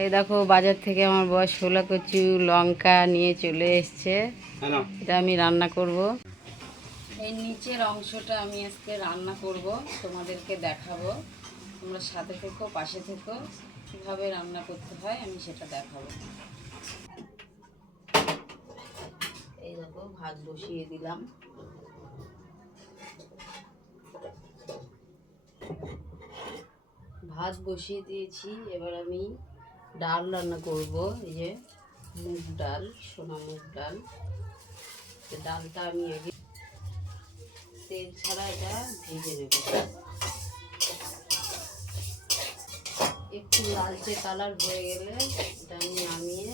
এই দেখো বাজার থেকে আমার বয়স ছোলা কচু লঙ্কা নিয়ে চলে এসছে। এটা আমি রান্না করব। এই নিচের অংশটা আমি আজকে রান্না করব তোমাদেরকে দেখাবো। তোমরা সাথে থেকো পাশে থেকো। কীভাবে রান্না করতে হয় আমি সেটা দেখাবো। এই দেখো ভাত বসিয়ে দিলাম। ভাত বসিয়ে দিয়েছি এবার আমি ডাল রান্না করব, এই যে মুগ ডাল, সোনা মুগ ডাল। ডালটা আমি আগে তেল ছাড়া এটা ভেজে নেব। একটু লালচে কালার হয়ে গেলে এটা আমি নামিয়ে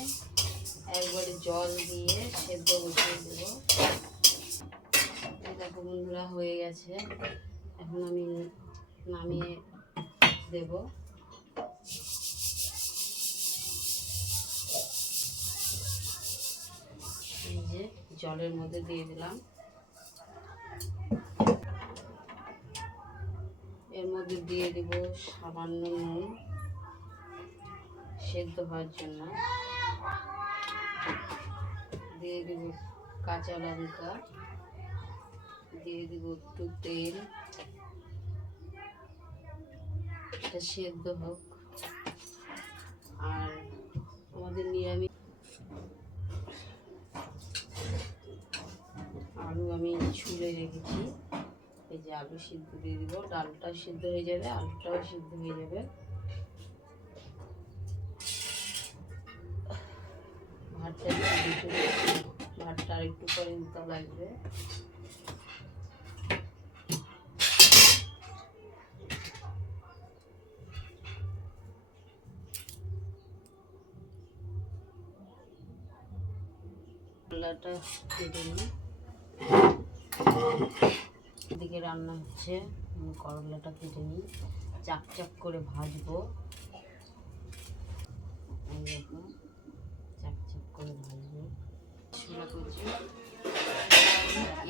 একবারে জল দিয়ে সেদ্ধ বসিয়ে দেবো। দেখো বন্ধুরা, হয়ে গেছে। এখন আমি নামিয়ে দেব। জলের মধ্যে দিয়ে দিলাম। এর মধ্যে দিয়ে দিব সামান্য নুন সেদ্ধ হওয়ার জন্য। দিয়ে দিব কাঁচা লঙ্কা। দিয়ে দিব একটু তেল। সেদ্ধ হোক। আর আমাদের নিরামিষ আলু আমি ছুলে রেখেছি এই যে আলু সিদ্ধ দিয়ে দিব। ডালটা সিদ্ধ হয়ে যাবে, আলুটাও সিদ্ধ হয়ে যাবে। ভাতটা একটু পরে দিতে লাগবে। করলাটা কেটে নিই এদিকে রান্না হচ্ছে। করলাটা কেটে নিই। চাক চাক করে ভাজবো। চাক চাক করে ভাজবো।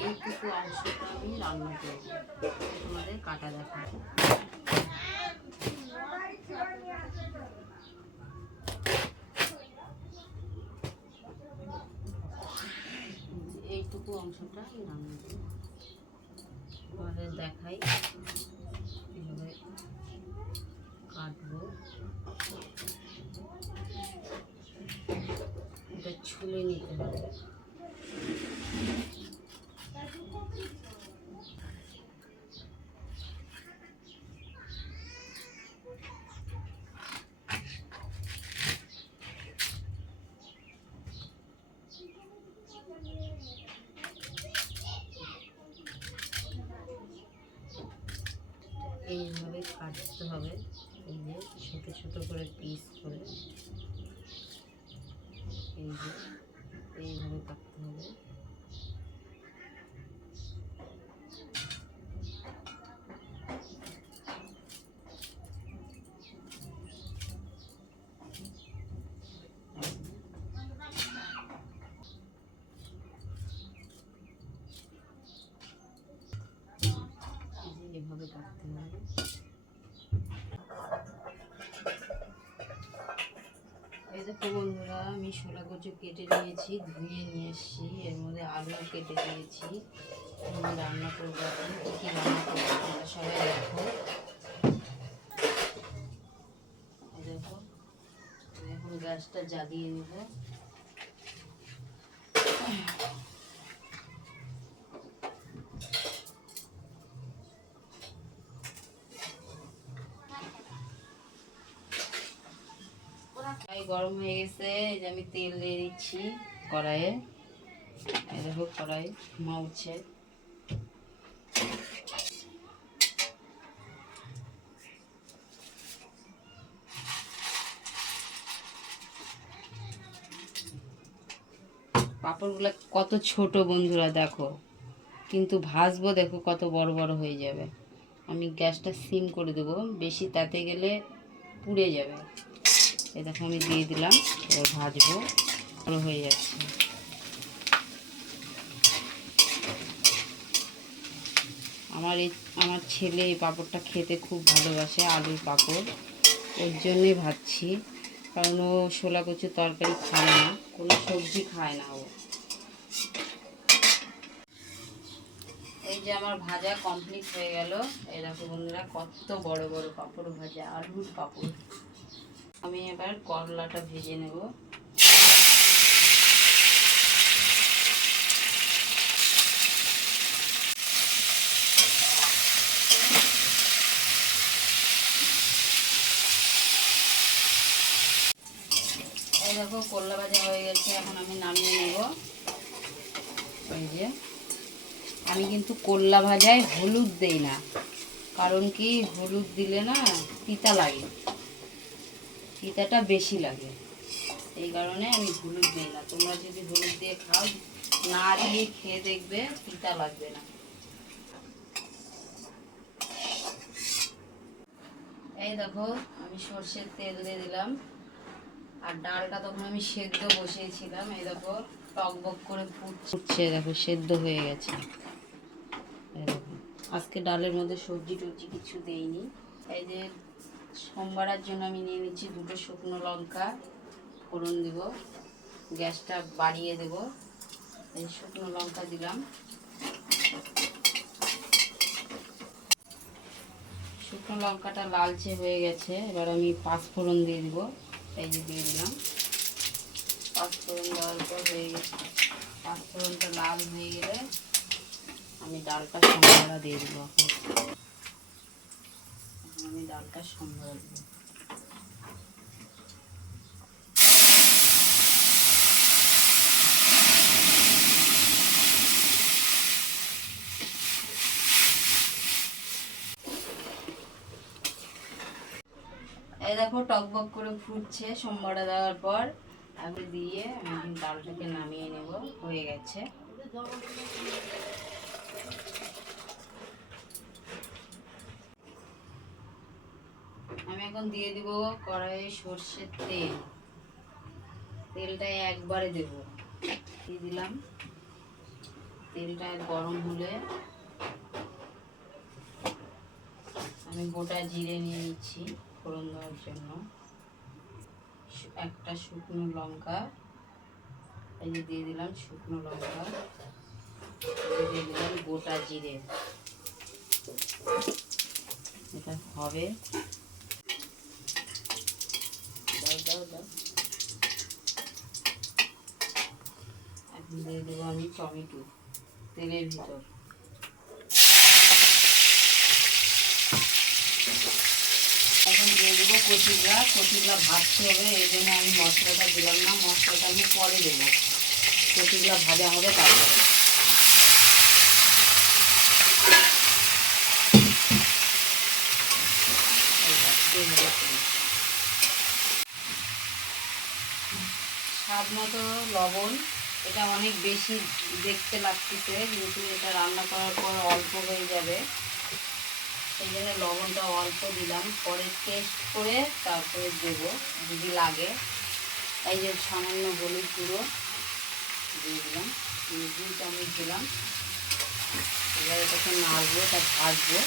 এইটুকু অংশটা আমি রান্না করব। তোমাদের কাটা দেখা এইটুকু অংশটা আমি রান্না করি তোমাদের দেখাই। কীভাবে কাটবো। এটা ছুলে নিতে হবে। এইভাবে কাটতে হবে। এই যে ছোটো ছোটো করে পিস করে। এই যে এইভাবে কাটতে হবে এই যে এভাবে কাটতে হবে এই দেখো আমি কচু কেটে নিয়েছি, ধুয়ে নিয়ে এসেছি, এর মধ্যে আলু কেটে দিয়েছি রান্না করব কী রান্না করব তোমরা সবাই দেখো। দেখো, এখন গ্যাসটা জ্বালিয়ে নেব কড়াই গরম হয়ে গেছে, এই যে আমি তেল দিয়ে দিচ্ছি কড়াইয়ে। দেখো কড়াই মা উঠছে পাঁপড়গুলো কত ছোট বন্ধুরা, দেখো। কিন্তু ভাজবো, দেখো কত বড় বড় হয়ে যাবে। আমি গ্যাসটা সিম করে দেবো, বেশি তাতে গেলে পুড়ে যাবে। দেখো আমি দিয়ে দিলাম, এবার ভাজবো বড় হয়ে যাচ্ছে। আমার এই, আমার ছেলে এই পাঁপড়টা খেতে খুব ভালোবাসে, আলুর পাঁপড়। ওর জন্যই ভাজছি, কারণ ও শোলা কচুর তরকারি খায় না, কোনো সবজি খায় না ও। এই যে আমার ভাজা কমপ্লিট হয়ে গেল। এরকম বন্ধুরা, কত বড় বড় পাঁপড় ভাজা, আলুর পাপড়। আমি এবার করলাটা ভেজে নেব। দেখো, করলা ভাজা হয়ে গেছে, এখন আমি নামিয়ে নেব। এই যে, আমি কিন্তু করলা ভাজায় হলুদ দেই না, কারণ কি হলুদ দিলে না তিতা লাগে। তিতাটা বেশি লাগে। এই কারণে আমি হলুদ দিই না। তোমরা যদি হলুদ দিয়ে খাও, না দিয়ে খেয়ে দেখবে তিতা লাগবে না। এই দেখো, আমি সর্ষের তেল দিয়ে দিলাম। আর ডালটা তখন আমি সেদ্ধ বসিয়েছিলাম। এই দেখো, টক বক করে ফুটছে, দেখো, সেদ্ধ হয়ে গেছে। আজকে ডালের মধ্যে সবজি টবজি কিছু দেইনি। এই যে সোমবারের জন্য আমি নিয়ে নিচ্ছি দুটো শুকনো লঙ্কা, ফোড়ন দিব, গ্যাসটা বাড়িয়ে দেব। এই শুকনো লঙ্কা দিলাম। শুকনো লঙ্কাটা লালচে হয়ে গেছে, এবার আমি পাঁচ ফোড়ন দিয়ে দিব। এই যে দিয়ে দিলাম। পাঁচ ফোড়ন দেওয়ার পর হয়ে গেছে। পাঁচ ফোড়নটা লাল হয়ে গেলে আমি ডালটা সম্বরা দিয়ে দেবো। আমি ডালটা দেবো এই দেখো টকবক করে ফুটছে সোমবারে দেওয়ার পর। আমি দিয়ে আমি ডালটাকে নামিয়ে নেব, হয়ে গেছে। আমি এখন দিয়ে দিব কড়াইয়ে সর্ষের তেল। তেলটা একবারে দেব। দিয়ে দিলাম। তেলটা গরম হলে আমি গোটা জিরে নিয়ে নিচ্ছি ফোড়ন দেওয়ার জন্য। একটা শুকনো লঙ্কা, এই যে দিয়ে দিলাম শুকনো লঙ্কা। দিয়ে দিলাম গোটা জিরে। এটা হবে দিয়ে দেবো আমি টমেটো, তেলের ভিতর এখন দিয়ে দেবো কচিগুলা কচিগুলা ভাজতে হবে, এই জন্য আমি মশলাটা দিলাম না, মশলাটা আমি পরে দেবো কচিগুলা ভাজা হবে তারপরে। স্বাদ মতো লবণ এটা অনেক বেশি দেখতে লাগতেছে, কিন্তু এটা রান্না করার পর অল্প হয়ে যাবে। সেই জন্য লবণটা অল্প দিলাম। পরে টেস্ট করে তারপরে দেবো, যদি লাগে। এই যে সামান্য হলুদ গুঁড়ো দিয়ে দিলাম। দিয়ে দুই চামচ দিলাম। এবার এটাকে নাড়বো তা ভাজবো।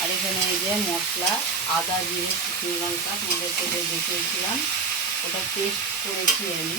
আর এখানে এই যে মশলা, আদা, জিরে, শুকনো লঙ্কা তোমাদের থেকে দেখিয়েছিলাম, ওটা টেস্ট করেছি আমি।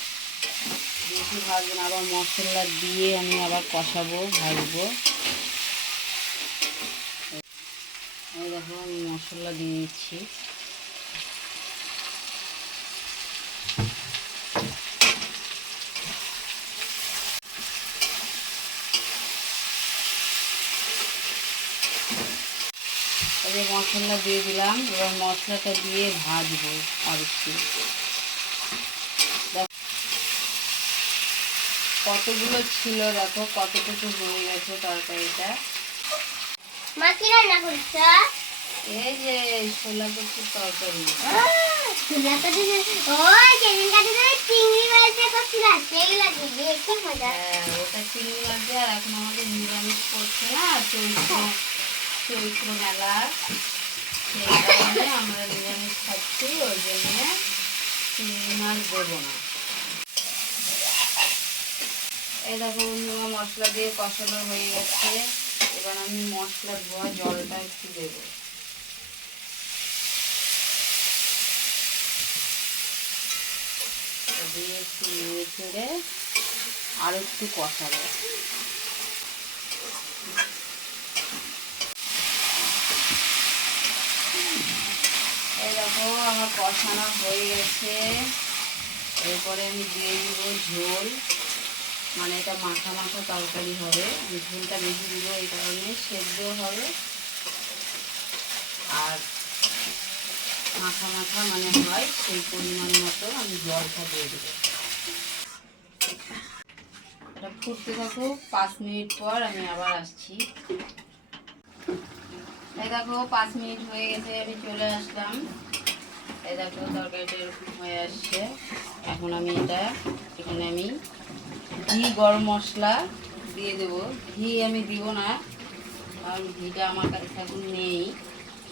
বেশি ভাজবো না, আবার মশলা দিয়ে আমি আবার কষাবো, ভাজবো। এই দেখো, আমি মশলা দিয়ে দিচ্ছি। এই মশলা দিয়ে দিলাম, এবার মশলাটা দিয়ে ভাজবো আর একটু কতগুলো ছিল দেখো কতটুকু হয়ে গেছে তরকারিটা? মা কি রান্না করছ? এই যে ছোলা কচুর তরকারি। চুলা তো ওই সেদিন কাটে খুব মজা। হ্যাঁ, ওটা চিংড়ি মাছ আর এখন আমাদের নিরামিষ করছে না চৈত্র চৈত্র মেলা। সেই কারণে আমরা নিরামিষ খাচ্ছি ওই জন্য চিংড়ি মাছ দেবো না। এই দেখো বন্ধুরা, মশলা দিয়ে কষানো হয়ে গেছে। এবার আমি মশলা ধোয়া জলটা একটু দেবো। দিয়ে একটু নেড়ে চেড়ে আর একটু কষাবো। এই দেখো, আমার কষানো হয়ে গেছে। এরপরে আমি দিয়ে দিব ঝোল। মানে এটা মাখা মাখা তরকারি হবে। ঝোলটা বেশি দিব এই কারণে সেদ্ধ হবে। আর মাখা মাখা মানে হয় সেই পরিমাণ মতো আমি জলটা দিয়ে দেবো। এটা ফুটতে থাকুক, পাঁচ মিনিট পর আমি আবার আসছি। এই দেখো, পাঁচ মিনিট হয়ে গেছে, আমি চলে আসলাম। এই দেখো, তরকারিটা এরকম হয়ে আসছে। এখন আমি এটা, এখানে আমি ঘি, গরম মশলা দিয়ে দেবো। ঘি আমি দিব না, কারণ ঘিটা আমার কাছে এখন নেই।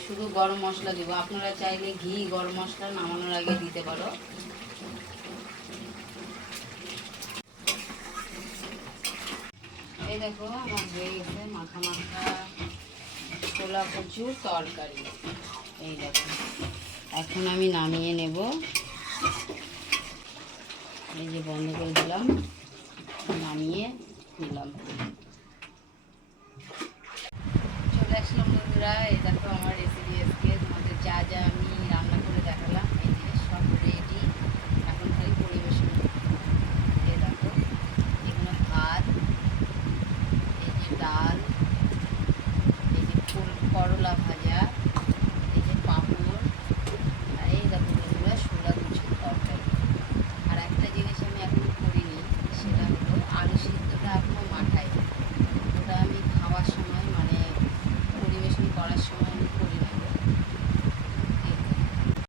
শুধু গরম মশলা দেবো। আপনারা চাইলে ঘি, গরম মশলা নামানোর আগে দিতে পারো। এই দেখো, আমার হয়ে গেছে মাখা মাখা ছোলা কচুর তরকারি। এই দেখো, এখন আমি নামিয়ে নেব। এই যে বন্ধ করে দিলাম। নামিয়ে নিলাম। চলে আসলাম বন্ধুরা